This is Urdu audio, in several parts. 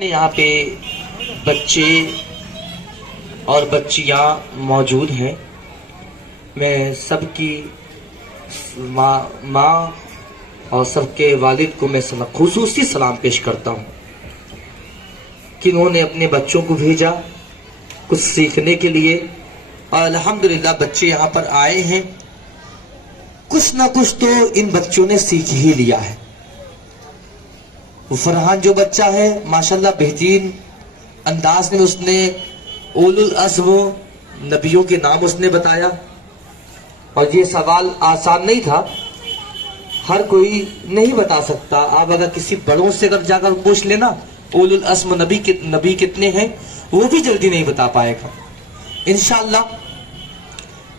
یہاں پہ بچے اور بچیاں موجود ہیں. میں سب کی ماں اور سب کے والد کو میں خصوصی سلام پیش کرتا ہوں کہ انہوں نے اپنے بچوں کو بھیجا کچھ سیکھنے کے لیے، اور الحمدللہ بچے یہاں پر آئے ہیں. کچھ نہ کچھ تو ان بچوں نے سیکھ ہی لیا ہے. فرحان جو بچہ ہے ماشاءاللہ بہترین انداز میں اس نے اولو العزم نبیوں کے نام اس نے بتایا، اور یہ سوال آسان نہیں تھا، ہر کوئی نہیں بتا سکتا. آپ اگر کسی بڑوں سے اگر جا کر پوچھ لینا اولو العزم نبی کتنے ہیں، وہ بھی جلدی نہیں بتا پائے گا. انشاءاللہ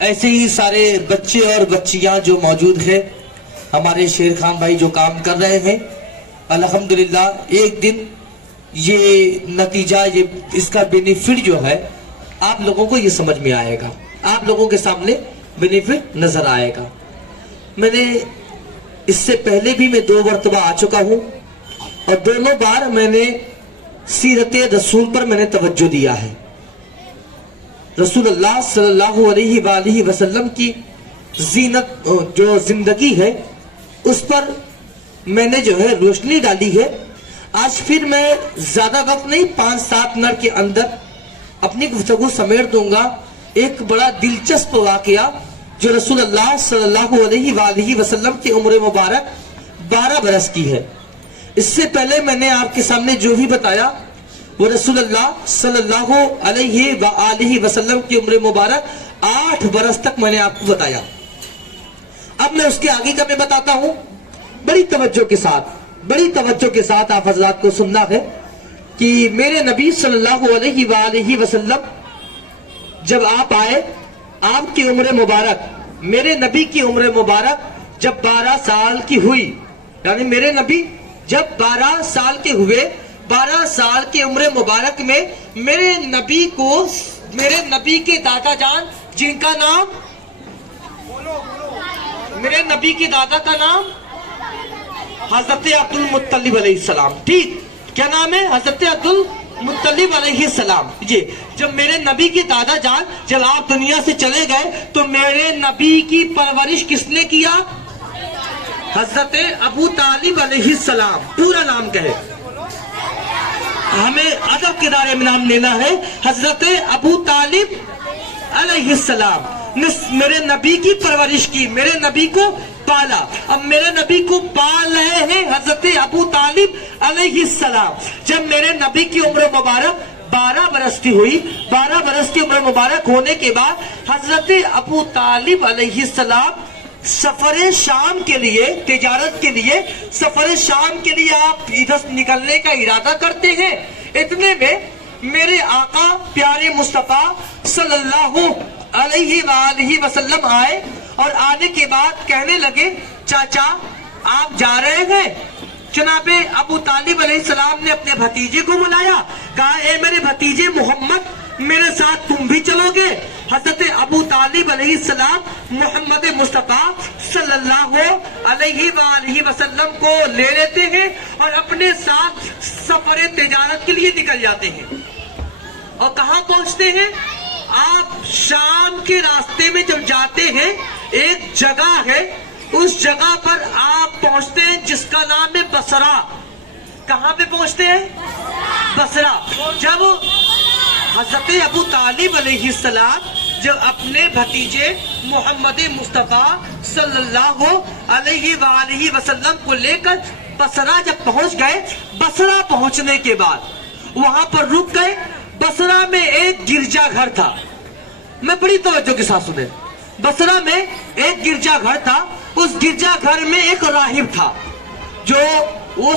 ایسے ہی سارے بچے اور بچیاں جو موجود ہیں، ہمارے شیر خان بھائی جو کام کر رہے ہیں، الحمدللہ ایک دن یہ نتیجہ، یہ اس کا بینیفٹ جو ہے آپ لوگوں کو یہ سمجھ میں آئے گا، آپ لوگوں کے سامنے بینیفٹ نظر آئے گا. میں نے اس سے پہلے بھی میں 2 مرتبہ آ چکا ہوں، اور دونوں بار میں نے سیرت رسول پر میں نے توجہ دیا ہے. رسول اللہ صلی اللہ علیہ وآلہ وسلم کی زینت جو زندگی ہے اس پر میں نے جو ہے روشنی ڈالی ہے. آج پھر میں زیادہ وقت نہیں، 5-7 منٹ کے اندر اپنی گفتگو سمیٹ دوں گا. ایک بڑا دلچسپ واقعہ جو رسول اللہ صلی اللہ علیہ وآلہ وسلم کی عمر مبارک 12 برس کی ہے. اس سے پہلے میں نے آپ کے سامنے جو بھی بتایا وہ رسول اللہ صلی اللہ علیہ وآلہ وسلم کی عمر مبارک 8 برس تک میں نے آپ کو بتایا. اب میں اس کے آگے کا میں بتاتا ہوں. بڑی توجہ کے ساتھ آپ حضرات کو سننا ہے کہ میرے نبی صلی اللہ علیہ وآلہ وسلم جب آپ آئے، آپ کی عمر مبارک، میرے نبی کی عمر مبارک جب 12 سال کی ہوئی، یعنی میرے نبی جب 12 سال کے ہوئے، 12 سال کی عمر مبارک میں میرے نبی کو، میرے نبی کے دادا جان جن کا نام، میرے نبی کے دادا کا نام حضرت عبد المطلب علیہ السلام. ٹھیک، کیا نام ہے؟ حضرت عبد المطلب علیہ السلام. جب میرے نبی کے دادا جان جب آپ دنیا سے چلے گئے تو میرے نبی کی پرورش کس نے کیا؟ حضرت ابو طالب علیہ السلام. پورا نام کہے، ہمیں ادب کے دائرے میں نام لینا ہے. حضرت ابو طالب علیہ السلام نے میرے نبی کی پرورش کی، میرے نبی کو پالا. اب میرے نبی کو پال رہے ہیں حضرت ابو طالب علیہ السلام. جب میرے نبی کی عمر مبارک 12 برس کی ہوئی، 12 برس کی عمر مبارک ہونے کے بعد حضرت ابو طالب علیہ السلام سفر شام کے لیے، تجارت کے لیے، سفر شام کے لیے آپ ادھر نکلنے کا ارادہ کرتے ہیں. اتنے میں میرے آقا پیارے مصطفیٰ صلی اللہ علیہ وآلہ وسلم آئے، اور آنے کے بعد کہنے لگے چاچا آپ جا رہے ہیں؟ جناب ابو طالب علیہ السلام نے اپنے بھتیجے کو بلایا، کہا اے میرے بھتیجے محمد میرے ساتھ تم بھی چلو گے؟ حضرت ابو طالب علیہ السلام محمد مصطفیٰ صلی اللہ علیہ وآلہ وسلم کو لے لیتے ہیں اور اپنے ساتھ سفر تجارت کے لیے نکل جاتے ہیں. اور کہاں پہنچتے ہیں؟ آپ شام کے راستے میں جب جاتے ہیں ایک جگہ ہے، اس جگہ پر آپ پہنچتے ہیں جس کا نام ہے بصرہ. کہاں پہ پہنچتے ہیں؟ بصرہ. جب حضرت ابو طالب علیہ السلام جب اپنے بھتیجے محمد مصطفیٰ صلی اللہ علیہ وآلہ وسلم کو لے کر بصرہ جب پہنچ گئے، بصرہ پہنچنے کے بعد وہاں پر رک گئے. بصرہ میں ایک گرجا گھر تھا. میں بڑی توجہ کے ساتھ سنیں. بصرہ میں ایک گرجا گھر تھا. اس گرجا گھر میں ایک راہب تھا. جو وہ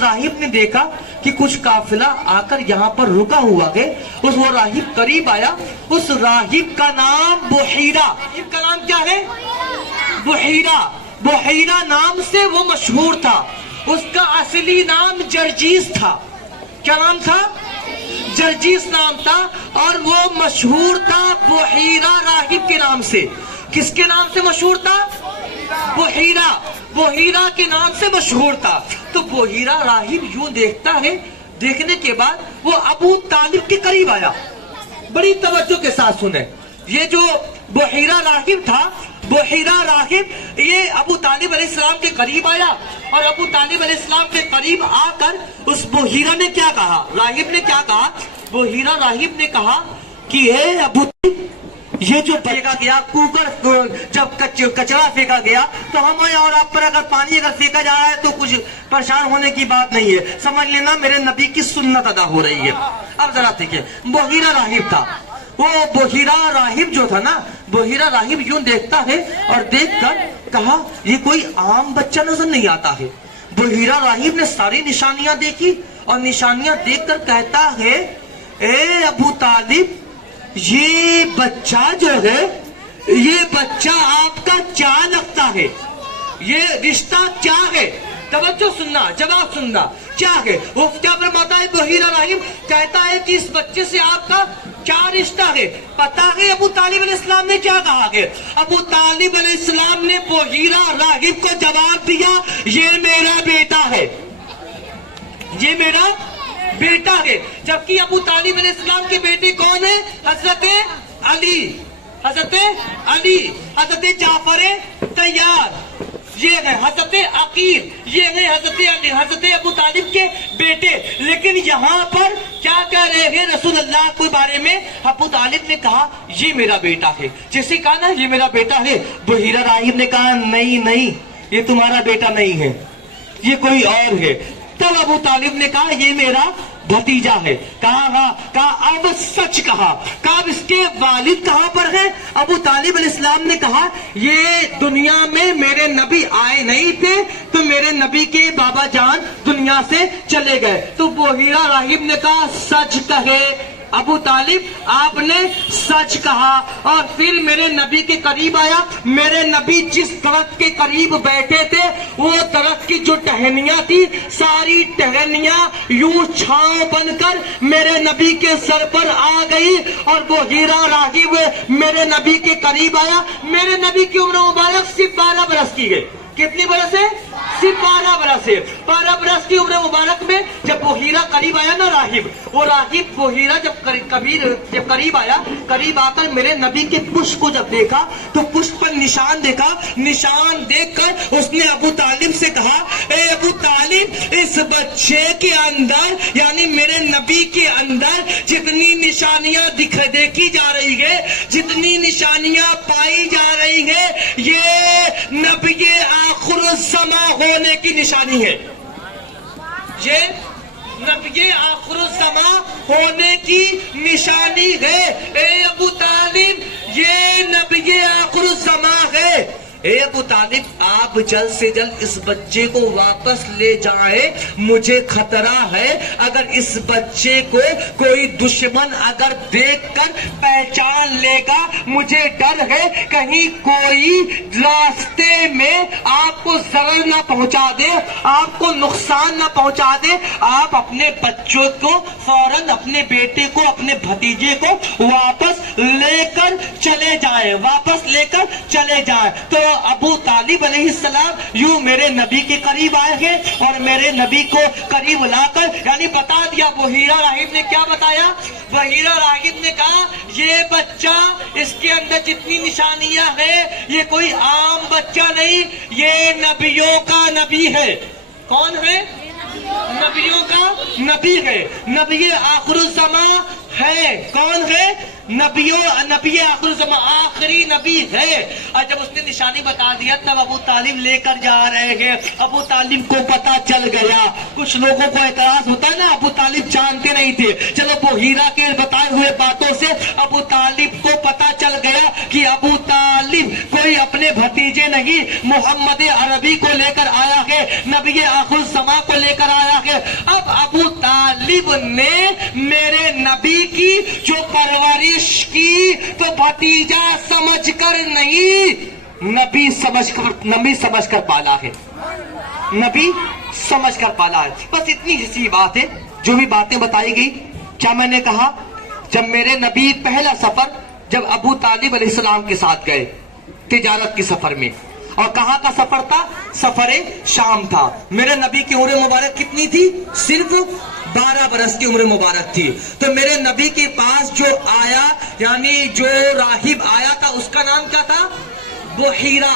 راہب نے دیکھا کہ کچھ قافلہ آ کر یہاں پر رکا ہوا ہے. وہ راہب قریب آیا. اس راہب کا نام بحیرہ. راہب کا نام کیا ہے؟ بحیرہ. بحیرہ نام سے وہ مشہور تھا. اس کا اصلی نام جرجیس تھا. کیا نام تھا؟ جرجیس نام تھا. اور وہ مشہور تھا بحیرہ راہب کے نام سے. کس کے نام سے مشہور تھا؟ بحیرہ کے نام سے مشہور تھا. تو بحیرہ راہب یوں دیکھتا ہے, دیکھنے کے بعد وہ ابو طالب کے قریب آیا. بڑی توجہ کے ساتھ سنیں, یہ جو بحیرہ راہب تھا, بحیرہ راہب یہ ابو طالب علیہ السلام کے قریب آیا, اور ابو طالب علیہ السلام کے قریب آ کر اس بحیرہ نے کیا کہا, راہب نے کیا کہا, بحیرہ راہب نے کہا کہ اے ابو طالب, یہ جو پھینکا گیا کوکر, جب کچرا پھینکا گیا تو ہم اور آپ پر اگر پانی اگر پھینکا جا رہا ہے تو کچھ پریشان ہونے کی بات نہیں ہے, سمجھ لینا میرے نبی کی سنت ادا ہو رہی ہے. اب ذرا دیکھیں, بحیرہ راہب تھا, وہ بحیرہ راہب جو تھا نا, بحیرہ راہب یوں دیکھتا ہے اور دیکھ کر کہا یہ کوئی عام بچہ نظر نہیں آتا ہے. بحیرہ راہب نے ساری نشانیاں دیکھی اور نشانیاں دیکھ کر کہتا ہے اے ابو طالب, یہ بچہ جو ہے, یہ بچہ آپ کا کیا لگتا ہے, یہ رشتہ کیا ہے, توجہ سننا, جواب سننا, کیا ہے وہ کیا فرماتا ہے. بحیرہ راہب کہتا ہے کہ اس بچے سے آپ کا کیا رشتہ ہے. پتا ہے ابو طالب علیہ السلام نے کیا کہا ہے, ابو طالب علیہ السلام نے بحیرہ راہب کو جواب دیا یہ میرا بیٹا ہے, یہ میرا بیٹا ہے. جبکہ ابو طالب علیہ السلام کے بیٹے کون ہیں, حضرت علی, حضرت علی, حضرت جعفر طیار, یہ ہے حضرت عقیل, یہ ہے حضرت علی, حضرت ابو طالب کے بیٹے. لیکن یہاں پر کیا کہہ رہے ہیں رسول اللہ کے بارے میں, ابو طالب نے کہا یہ میرا بیٹا ہے. جیسے کہا نا یہ میرا بیٹا ہے, بحیرہ راہب نے کہا نہیں, یہ تمہارا بیٹا نہیں ہے, یہ کوئی اور ہے. تب ابو طالب نے کہا یہ میرا بھتیجا ہے. کہا اب سچ کہا, اب اس کے والد کہاں پر ہیں. ابو طالب علیہ السلام نے کہا یہ دنیا میں میرے نبی آئے نہیں تھے, تو میرے نبی کے بابا جان دنیا سے چلے گئے. تو بحیرہ راہب نے کہا سچ کہے ابو طالب, آپ نے سچ کہا. اور پھر میرے نبی کے قریب آیا. میرے نبی جس درخت کے قریب بیٹھے تھے وہ درخت کی جو ٹہنیاں تھی, ساری ٹہنیاں یوں چھاؤں بن کر میرے نبی کے سر پر آ گئی. اور بحیرہ راہب میرے نبی کے قریب آیا. میرے نبی کی عمر مبارک صرف 12 برس کی ہے. کتنی برس ہے, صرف 12 برس ہے. 12 برس کی عمر مبارک میں جب بحیرہ قریب آیا نا راہب, وہ راہب بحیرہ جب قریب آیا, قریب آ کر میرے نبی کے پشت کو جب دیکھا تو پشت پر نشان دیکھا. نشان دیکھ کر اس نے ابو طالب سے کہا اے ابو طالب, اس بچے کے اندر یعنی میرے نبی کے اندر جتنی نشانیاں دیکھی جا رہی ہے, جتنی نشانیاں پائی جا رہی ہے, یہ نبی آخر الزمان ہونے کی نشانی ہے. یہ نبی آخر الزمان ہونے کی نشانی ہے. اے ابو طالب, یہ نبی آخر الزمان ہے. اے ابو طالب, آپ جلد سے جلد اس بچے کو واپس لے جائیں, مجھے خطرہ ہے اگر اس بچے کو کوئی دشمن اگر دیکھ کر پہچان لے گا, مجھے ڈر ہے کہیں کوئی راستے میں آپ کو ضرر نہ پہنچا دے, آپ کو نقصان نہ پہنچا دے. آپ اپنے بچوں کو فوراً, اپنے بیٹے کو, اپنے بھتیجے کو واپس لے کر چلے جائیں, واپس لے کر چلے جائیں. تو ابو طالب علیہ السلام یوں میرے نبی کے قریب آئے ہیں اور میرے نبی کو قریب لا کر یعنی بتا دیا. بحیرہ راہب نے کیا بتایا, بحیرہ راہب نے کہا یہ بچہ, اس کے اندر جتنی نشانیاں ہیں یہ کوئی عام بچہ نہیں, یہ نبیوں کا نبی ہے. کون ہے, نبیوں کا نبی ہے, نبی آخر الزمان ہے. کون ہے, نبی آخر الزمان, آخری نبی ہے. اور جب اس نے نشانی بتا دیا تب ابو طالب لے کر جا رہے ہیں. ابو طالب کو پتا چل گیا. کچھ لوگوں کو اعتراض ہوتا ہے نا, ابو طالب جانتے نہیں تھے. چلو بحیرہ کے بتائے ہوئے باتوں سے ابو طالب کو پتا چل گیا کہ ابو طالب کوئی اپنے بھتیجے نہیں, محمد عربی کو لے کر آیا ہے, نبی آخر الزمان کو لے کر آیا ہے. اب ابو طالب نے میرے نبی کی جو پرورش کی تو بھتیجا سمجھ کر نہیں, نبی سمجھ کر پالا ہے, نبی سمجھ کر پالا ہے. بس اتنی سی بات ہے. جو بھی باتیں بتائی گئی, کیا میں نے کہا جب میرے نبی پہلا سفر جب ابو طالب علیہ السلام کے ساتھ گئے تجارت کے سفر میں, اور کہاں کا سفر تھا؟ سفر شام تھا. میرے نبی کی عمر مبارک کتنی تھی؟ صرف 12 برس کی عمر مبارک تھی. تو میرے نبی کے پاس جو آیا یعنی جو راہب آیا تھا اس کا نام کیا تھا؟ بحیرہ.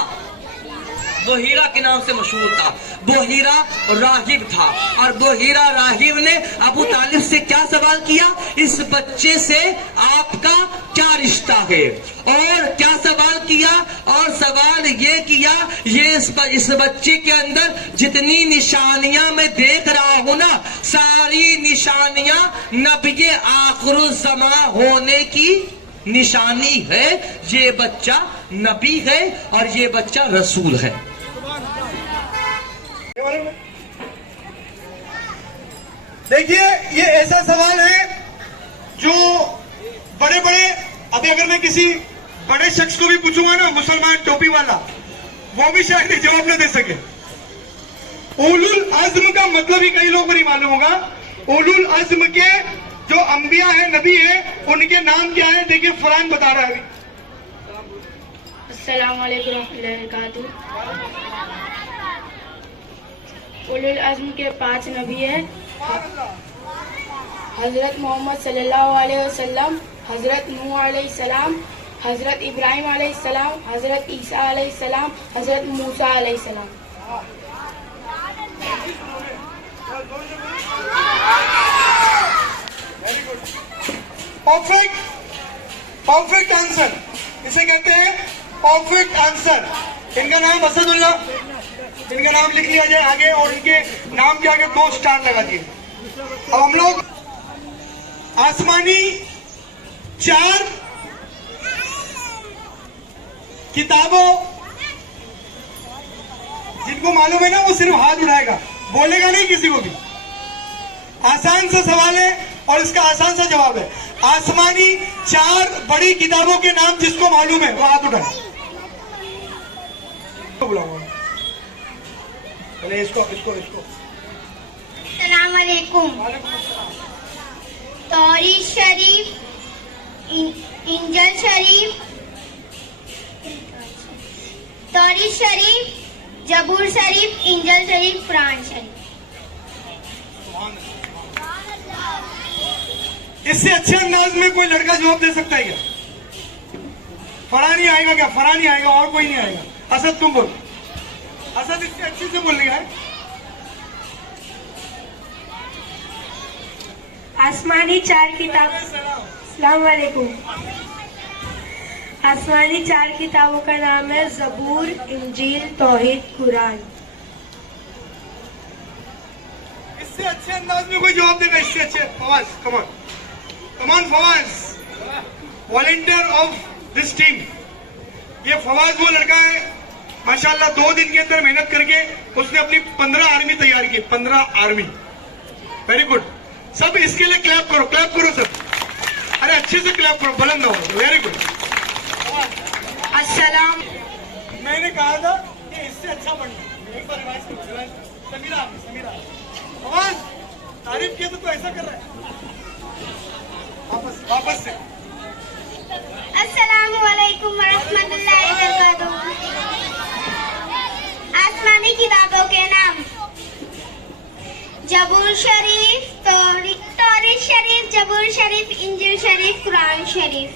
بحیرہ کے نام سے مشہور تھا. بحیرہ راہب تھا. اور بحیرہ راہب نے ابو طالب سے کیا سوال کیا؟ اس بچے سے آپ کا کیا رشتہ ہے؟ اور کیا سوال کیا؟ اور سوال یہ کیا یہ اس بچے کے اندر جتنی نشانیاں میں دیکھ رہا ہوں نا ساری نشانیاں نبی آخر الزمان ہونے کی نشانی ہے. یہ بچہ نبی ہے اور یہ بچہ رسول ہے. دیکھیے یہ ایسا سوال ہے جو بڑے بڑے ابھی اگر میں کسی بڑے شخص کو بھی پوچھوں گا نا مسلمان ٹوپی والا وہ بھی شاید جواب نہ دے سکے. اولو العزم کا مطلب ہی کئی لوگوں کو نہیں معلوم ہوگا. اولو العزم کے جو انبیاء ہیں نبی ہیں ان کے نام کیا ہے؟ دیکھیے فرحان بتا رہا ہے ابھی. السلام علیکم ورحمۃ اللہ وبرکاتہ. اولو العزم کے 5 نبی ہیں. حضرت محمد صلی اللہ علیہ وسلم، حضرت نوح علیہ السلام، حضرت ابراہیم علیہ السلام، حضرت عیسیٰ علیہ السلام، حضرت موسیٰ علیہ السلام. پرفیکٹ آنسر اسے کہتے ہیں. Perfect answer. ان کا نام اسد اللہ، ان کا نام لکھ لیا جائے آگے اور ان کے نام کے آگے 2 اسٹار لگا دیے. اب ہم لوگ آسمانی 4 کتابوں جن کو معلوم ہے نا وہ صرف ہاتھ اٹھائے گا، بولے گا نہیں کسی کو بھی. آسان سا سوال ہے اور اس کا آسان سا جواب ہے. آسمانی 4 بڑی کتابوں کے نام جس کو معلوم ہے وہ ہاتھ اٹھائے. اس کو السلام علیکم. توریت شریف، انجیل شریف، توریت شریف، زبور شریف، انجیل شریف، قرآن شریف. اس سے اچھے انداز میں کوئی لڑکا جواب دے سکتا ہے کیا؟ فرحان نہیں آئے گا کیا؟ فرحان نہیں آئے گا اور کوئی نہیں آئے گا. اسد تم بول. اسد اس سے اچھے سے بولنے کا ہے. آسمانی 4 کتاب. السلام علیکم. آسمانی 4 کتابوں کا نام ہے زبور، انجیل، توحید، قرآن. اس سے اچھے انداز میں کوئی جواب دے گا؟ اس سے اچھے. فواز کمان Fawaz volunteer of this team. یہ فواز وہ لڑکا ہے ماشاءاللہ 2 دن کے اندر محنت کر کے اس نے اپنی 15 آرمی تیار کی. 15 آرمی. Very good. سب اس کے لیے کلیپ کرو سب. ارے اچھے سے کلیپ کرو، بلند ہو. Very good. السلام. میں نے کہا تھا کہ اس سے اچھا پڑھنا. ایک بار ریوائز کرو. سمیرہ فواز تعریف کیا تو ایسا کر رہا ہے. واپس سے. السلام علیکم ورحمۃ اللہ وبرکاتہ. آسمانی کتابوں کے نام زبور شریف، توریت شریف، زبور شریف، انجیل شریف، قرآن شریف.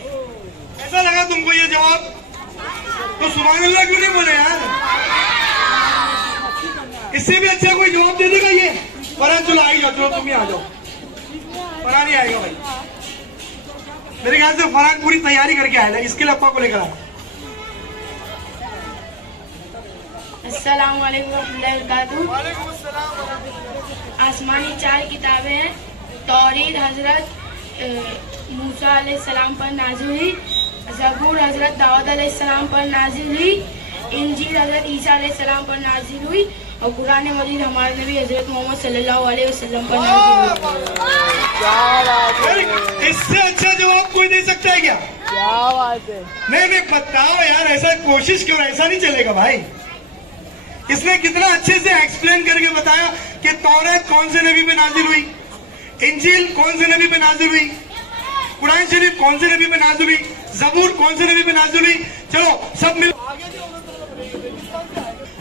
ایسا لگا تم کو یہ جواب تو سبحان اللہ کیوں نہیں بولے یار؟ اس سے بھی اچھا کوئی جواب دے دے گا یہ؟ فرحان چلو آئی جاؤ. چلو تم ہی آ جاؤ. فرحان ہی آئے گا بھائی. میرے خیال سے فرحان پوری تیاری کر کے آئے گا. اس کے لیے ابا کو لے کر آیا. السلام علیکم ورحمۃ اللہ وبرکاتہ. وعلیکم السلام. آسمانی 4 کتابیں ہیں. توریت حضرت موسیٰ علیہ السلام پر نازل ہوئی، زبور حضرت داؤد علیہ السلام پر نازل ہوئی، انجیل حضرت عیسیٰ علیہ السلام پر نازل ہوئی، اور قرآن مجید ہمارے نبی حضرت محمد صلی اللہ علیہ وسلم پر نازل ہوئی. اس سے اچھا جواب کوئی دے سکتا ہے کیا؟ نہیں بتاؤ یار. ایسا کوشش کرو، ایسا نہیں چلے گا بھائی. اس نے کتنا اچھے سے ایکسپلین کر کے بتایا کہ توریت کون سے نبی پہ نازل ہوئی، انجیل کون سے نبی پہ نازل ہوئی، قرآن شریف کون سے نبی پہ نازل ہوئی، زبور کون سے نبی پہ نازل ہوئی. چلو سب مل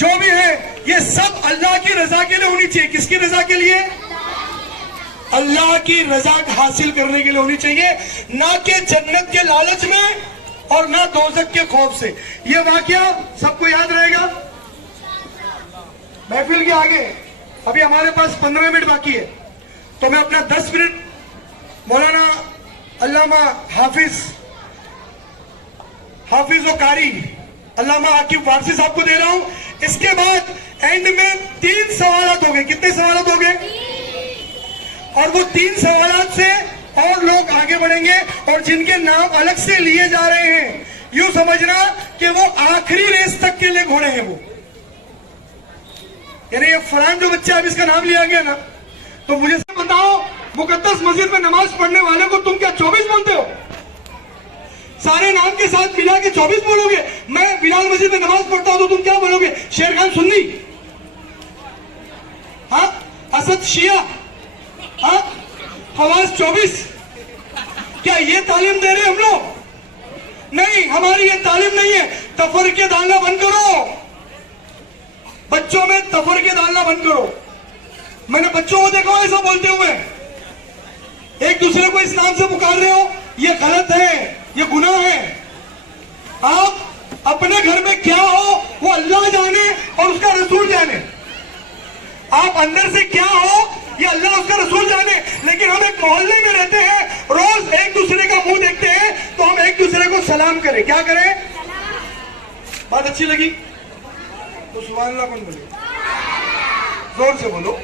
جو بھی ہے یہ سب اللہ کی رضا کے لیے ہونی چاہیے. کس کی رضا کے لیے؟ اللہ کی رضا حاصل کرنے کے لیے ہونی چاہیے, نہ کہ جنت کے لالچ میں اور نہ دوزخ کے خوف سے. یہ واقعہ سب کو یاد رہے گا. محفل کے آگے ابھی ہمارے پاس 15 منٹ باقی ہے, تو میں اپنا 10 منٹ مولانا علامہ حافظ و قاری علامہ عاقب وارثی صاحب کو دے رہا ہوں. اس کے بعد اینڈ میں 3 سوالات ہو گئے. کتنے سوالات ہو گئے؟ اور وہ 3 سوالات سے اور لوگ آگے بڑھیں گے, اور جن کے نام الگ سے لیے جا رہے ہیں, یوں سمجھنا کہ وہ آخری ریس تک کے لیے گھوڑے ہیں. وہ یعنی یہ فرحان جو بچہ اب اس کا نام لیا گیا نا, تو مجھے سے بتاؤ مقدس مسجد میں نماز پڑھنے والے کو تم کیا 24 بولتے ہو؟ سارے نام کے ساتھ ملا کے 24 بولو گے. میں بلال مسجد میں نماز پڑھتا ہوں تو تم کیا بولو گے؟ شیر خان سنی, ہاں اسد شیعہ, ہاں فواز 24. کیا یہ تعلیم دے رہے ہم لوگ؟ نہیں, ہماری یہ تعلیم نہیں ہے. تفرقے ڈالنا بند کرو, بچوں میں تفرقے ڈالنا بند کرو. میں نے بچوں کو دیکھا ایسا بولتے ہوئے, ایک دوسرے کو اس نام سے پکار رہے ہو, یہ غلط ہے, یہ گناہ ہے. آپ اپنے گھر میں کیا ہو وہ اللہ جانے اور اس کا رسول جانے. آپ اندر سے کیا ہو یہ اللہ اس کا رسول جانے. لیکن ہم ایک محلے میں رہتے ہیں, روز ایک دوسرے کا منہ دیکھتے ہیں, تو ہم ایک دوسرے کو سلام کریں. کیا کریں؟ بات اچھی لگی تو سبحان اللہ کون بولے؟ زور سے بولو.